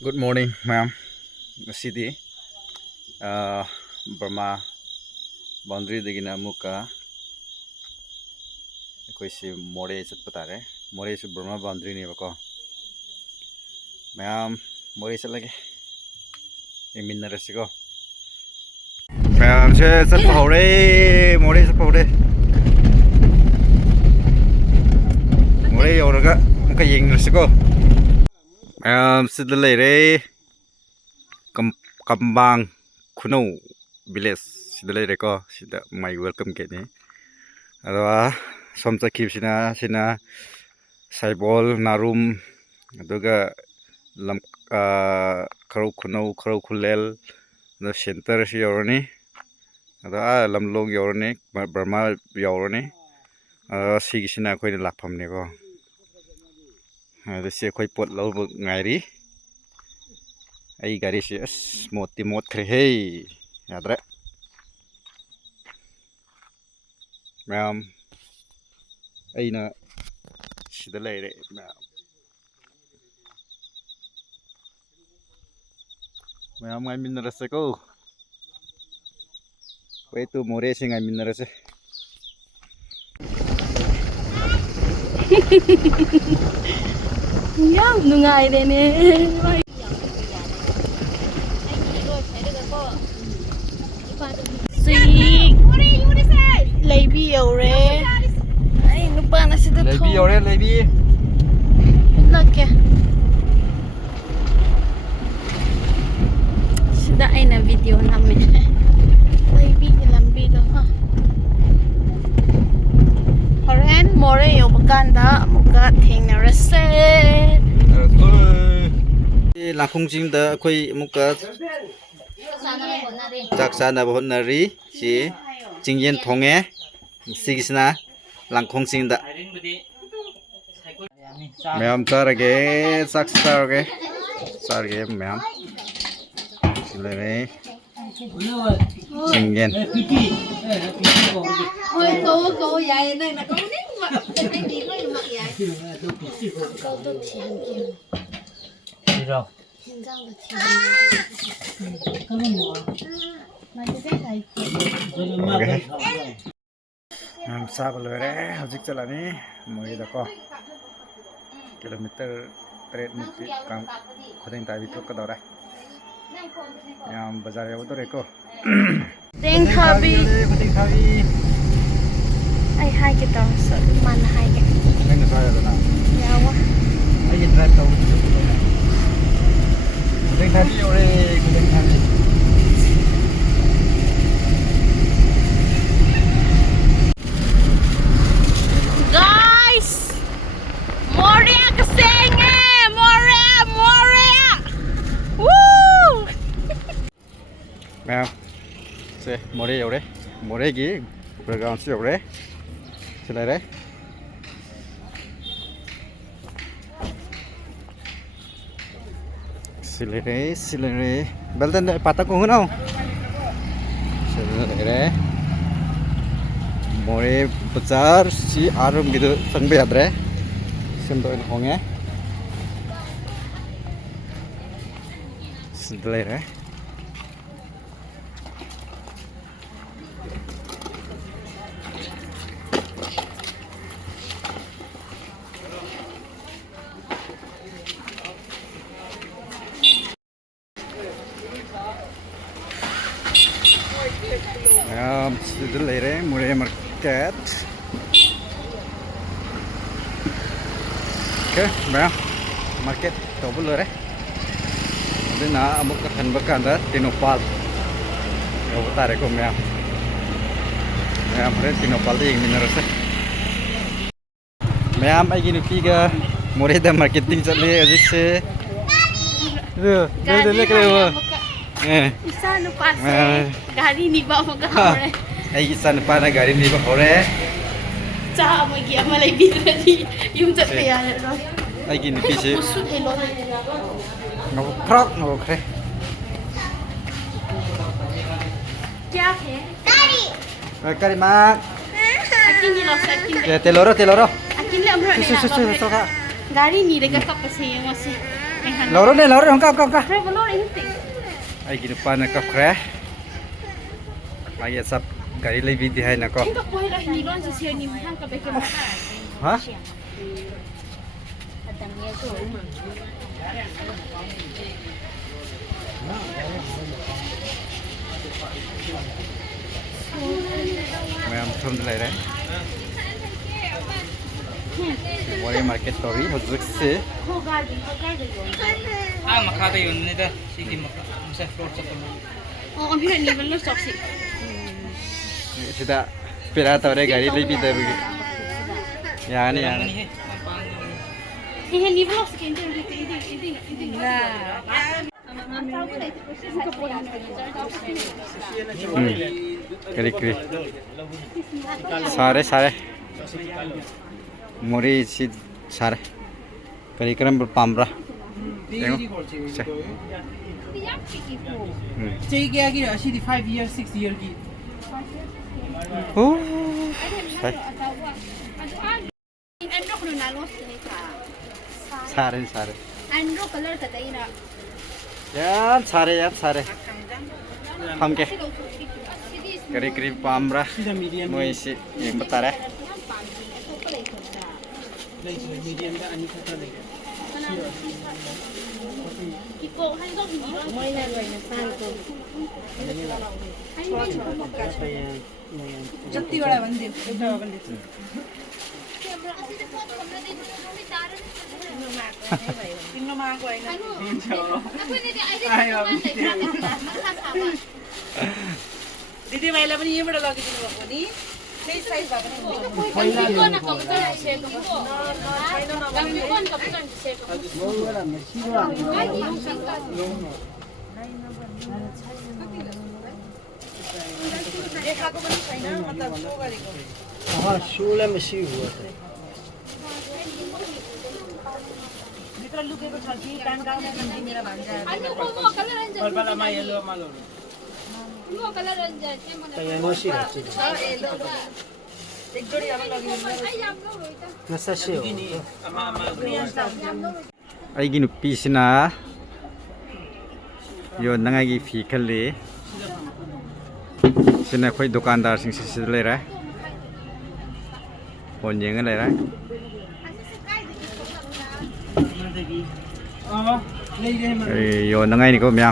Good morning, ma'am. City. Burma boundary degina muka. Koi si more chat pata re. More si Burma boundary ni bako. Ma'am, more chat lagi. Imin na resiko. Ma'am, se chat pa hore. More chat pa hore. More yoraga muka yeng resiko. Sidalay re Kambang Kuno village sidalay re ko sida my welcome ke ni adwa somsa kip sina saibol narum aduga lam kharo kuno kharo khulel the center si yoroni adwa lamlong yoroni Burma yoroni sigisina koi lakpham ne ko से कोई pot low ngairi ai gari si mot khre hey yadre ma'am aina sida leire ma'am ngai min rase ko wait to more sing ngai min rase Yang nungai de ne. Si Lebi ore. Ai nupa na sida thong. Lebi ore lebi. Nakke. Sida ai na video namme. Lebi lambi do ha. Horen more yo baganda muka thengnarase. Lakong jing da koi muka jaksana bahonari si jingyen thonge sigisna langkhong jing da ma'am sarage saksarage sarage ma'am silene jingyen Ôi cô dạy đây là cô nít mà cái gì nó mặc vậy cô tôi thiền kìa đi đâu thiền răng là thiền có một mùa mà cái này sa balo re hojik chalani moi da ko kilometer 3 minute kam khodeng ta bitok ka dora yam bazar ya udore ko Teng Thabi ai hai cái tàu sợ mana hai cái nang sa ya na ya wa ai drive tau khodeng thabi ore khodeng thabi guys Moria kesenge Moria woo ma'am se more yore more gi background se yore silai re silai belten pata ko hunau silai re more bazar si arum gitu sangbe adre sendo in honge silai re Sudah lere mulai market. Oke, ma'am. Market double lere. Ada na amuk kan berkanda Tinopal. Ya utare ko ma'am. Ma'am re Tinopal di yang minarase. Ma'am ai gini tiga mulai da marketing chale ajik se. Le kare Isa no pase gari ni ba mo ka hore ai san pa na gari ni ba hore cha mo gi amalai bidra di yung chat pe ya ro ai gi ni pi se usut hello no krok no kre kya hai gari kari mak akin ni lo sakin teloro akin le amro su gari ni de ka kapase yang masih Loro ne loro hong ka. Kre balo ni hinting. Ai gi pa na ka khre. Ai ya sab gari le bi di hai na ko. Ka poi la ni lon si sia ni hang ka be ke ma. Ha? Mày thơm lại đấy. Mori market story hozuk se. Makata yun nito. Sige, sa floor sa tulo. Oh, ambil ni balo soksi. Sudah pera tore gari le bi de bi. Ya ni ya. Ini ni balo soksi ini. Lah. Kiri. Sare. Mori si sare. Kari keram berpamra. Tengok. Cik lagi dah, sih di 5 year, 6 year lagi. Oh. Sai. Andro kuno nalos ni ka. Sare. Andro color ka dai na. Ya sare. Hamke. Kari pamra. Sida medium. Moi si yang betara. Medium dah ani kata lagi. Iko hanggang ni lo. Moi na lo na san ko. जत्ती वाला बंदे एउटा बंदे किन्नो मागो हैन दिदी भाइलाई पनि यहीँबाट लगिदिनु भएको नि त्यही साइज भए पनि देखाको पनि छैन मतलब सो गरेको शूलाई मसी हुआ था भित्र लुकेको छ कि कान गाउने पनि मेरा भान्जा Balbala येलो मालो मसी एक जोडी अब लगिदिनु नसा से हो Aigi nupi sina. Yo nangai fi khali. Sina khoi दुकानदार सिंग से ले रहा है और ये ले रहा है यो नंगाई निको म्या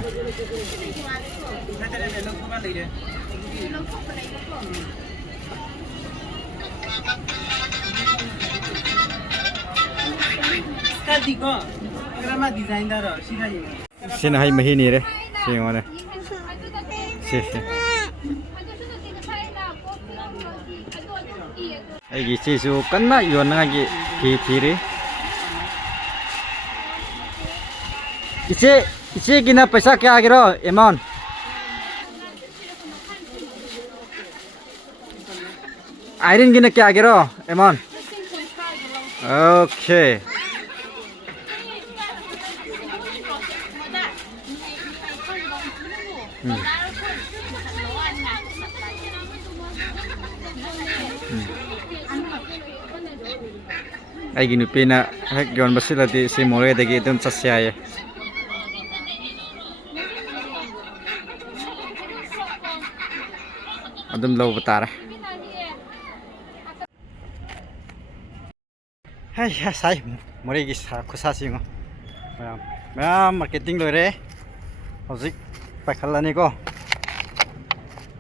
दिको ग्रामा डिजाइनर सिधा सिना hai mahi ni re singone si Aigi chisu kanna yo nangagi ki re iche gina paisa kya agiro amount iron gina kya agiro amount okay Aigi nupi na hek yon basilati si more dagi dum sasyaya adum low batara hai sai more gi khusa singo ma'am marketing lore hozik pakhalani ko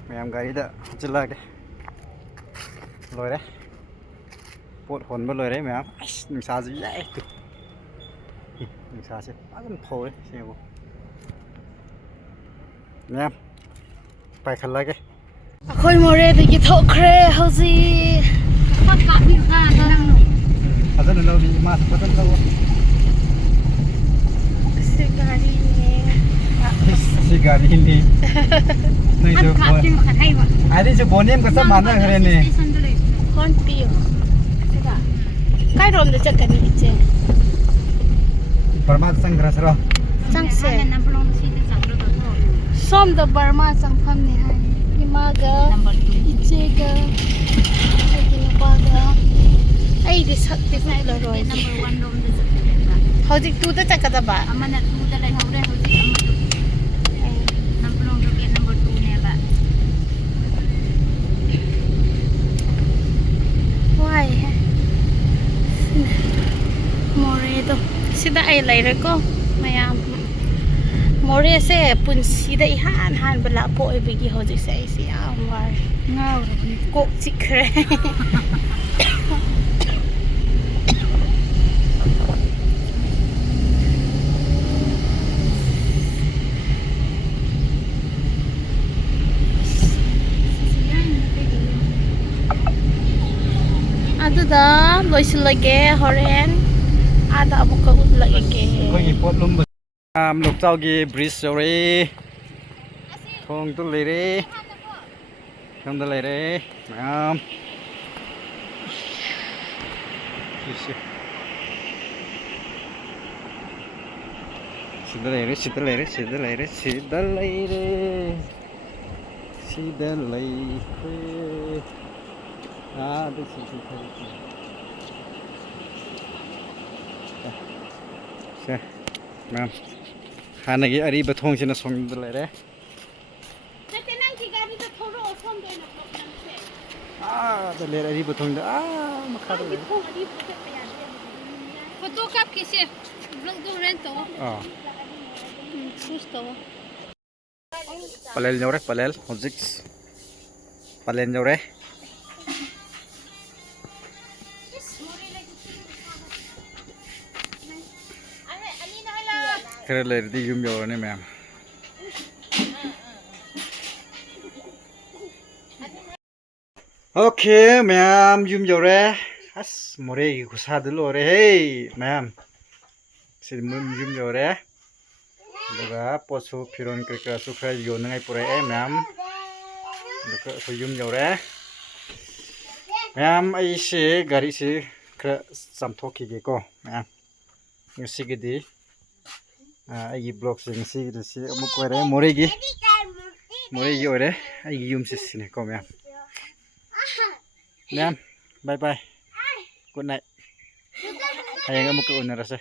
ma'am gari da chilage lore Put hồn mất lời đấy mẹ mình xa gì vậy mình xa sẽ bắt con phô đấy xem không em phải khẩn lại cái Khoi more de ki thok kre hozi. Pat ka bi ka nang no. ada lâu đi mà bắt đầu lâu Se gari ne. si gari ini nih jo ada jo bonem ke sama mana hari ini Kon piu. Kai rom de chakani iche. Permat sang grasro Sang se. Som the Burma sang pham ni hai. Imaga iche ga. Ai ni pa ga. Ai di sak ti nai lo roi. Number 1 rom de hojik tu ta cakata ba Amanat tu dalai haure hoji amatu. Nampulong doket number 2 ne ba. why more to sida ai lai re ko mayam more se pun sida I han bala po ai bigi hojik se ai si amwar Ngau. ko chikre aduda loisilage horen ada amuka utlage ก็อีปวดลมลูกเจ้ากีบริสเรทองตุเลยเรทองตุเลยเรสิดเลยเรสิดเลยเรสิดเลยเรสิดเลยเรสิดเลยเรดูสิสิใช่มาหาหนักอะไรบะทงชนะสงดเลยเด้ Tete nang kigari to thoro osom do na problem se. dah lihat ari bะทงdah makar Adi le ko adi pute paya de. Foto kap kise. Vlog do rento. Susto. palel nyore palel hojik palen nyore kira le di yum nyore ne ma'am Okay, ma'am, yum nyore as more ku sa de lo re hey ma'am sil mun yum nyore daga posu piron kra su kra yo ngai pore ma'am daga su yum nyore ma'am ai se gari se kra samthok ki ge ko ma'am ngsi ge di ai blog se ngsi ge se amuk ko re more gi ore ai yum se sine ko ma'am ma'am bye bye good night hayang amuk ko na ra se